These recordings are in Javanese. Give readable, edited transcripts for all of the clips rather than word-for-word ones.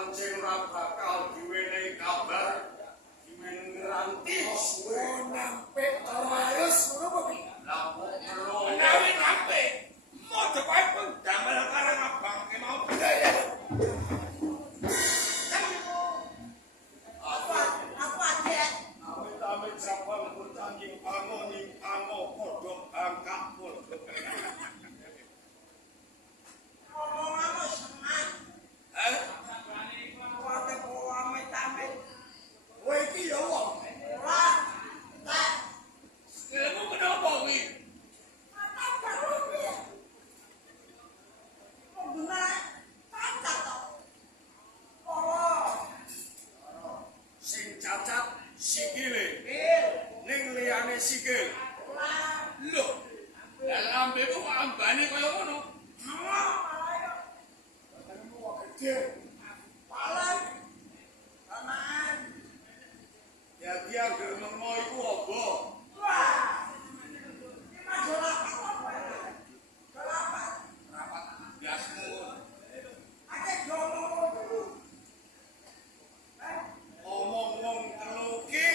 pancen ora bakal diwenehi kabar dimen ngeranti suwe nampik terus ngono apa piye? Lah kok perlu menawi nampik modho wae damel karo abangke mau budaya. Apa adet? Amit-amit sampun bertanding pangoni pango padha bangkak padha. Ngomong-ngomong seman. Kuwate kok amit-amit. Kowe iki ya wong. Ora. Tak. Lemu kenapa kuwi? Apa karo piye? Kok bener cacat to? Oh. Sing cacat sikile. Ning liyane sikil. Lho. Lah lambemu kok ambane kaya ngono? Paling aman. Ya dia ngomong iku apa? Wah. Iki masalah apa? Rapat. Rapat biasmu. Ate ngomong dulu. Omong wong telu ki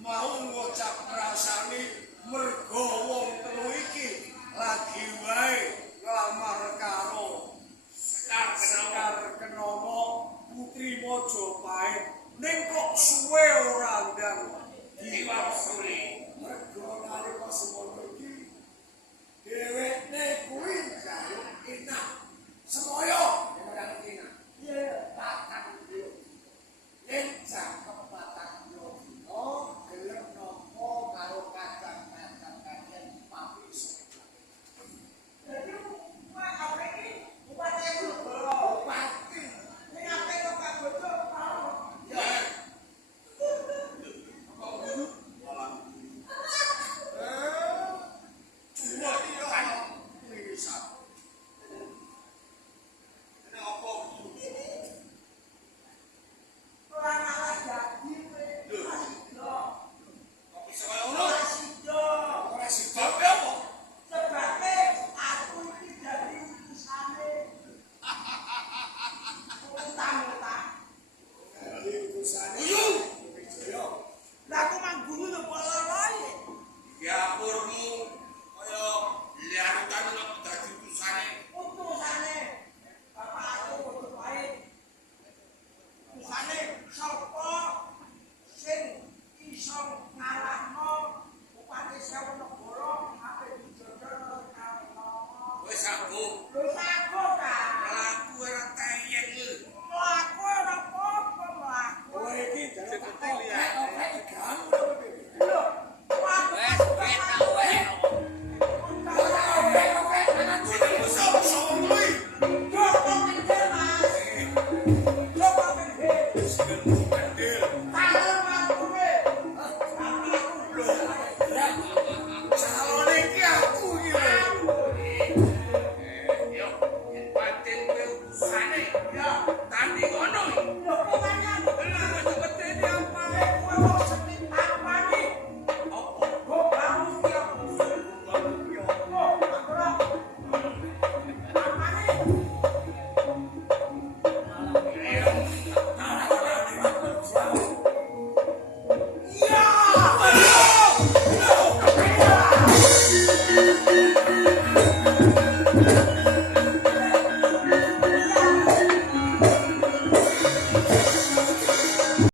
mau ngocap rasane mergo wong telu iki lagi wae nglamar karo Sekar Kenomo Putri Mojopahit ning kok suwe ora ndang diwangsuli mergo nalika semono iki dheweke kuwi jaluk enak semoyo ora enak iya patang yo yen cakep patang yo oh gelem nopo karo kadang-kadang kadang papis jadi apa iki upate upati ning ape kok Pak Bojo ya cuma iki kan bisa ini apa ora malah jadi lho kok bisa kaya ngono ora sida apa sebabnya aku iki jadi utusane utang-utang jadi utusane yo lah aku manggunu nang loroe ya purmu kaya liarutan nang dadi utusane bapak aku kudu baik utusane sapa sing iso ngalahno Bupati Sewenegara ape dijodol karo wis aku ta aku ora tayeng aku ora apa-apa mlaku kowe iki jare tak lihat lho wes kita wes Tanding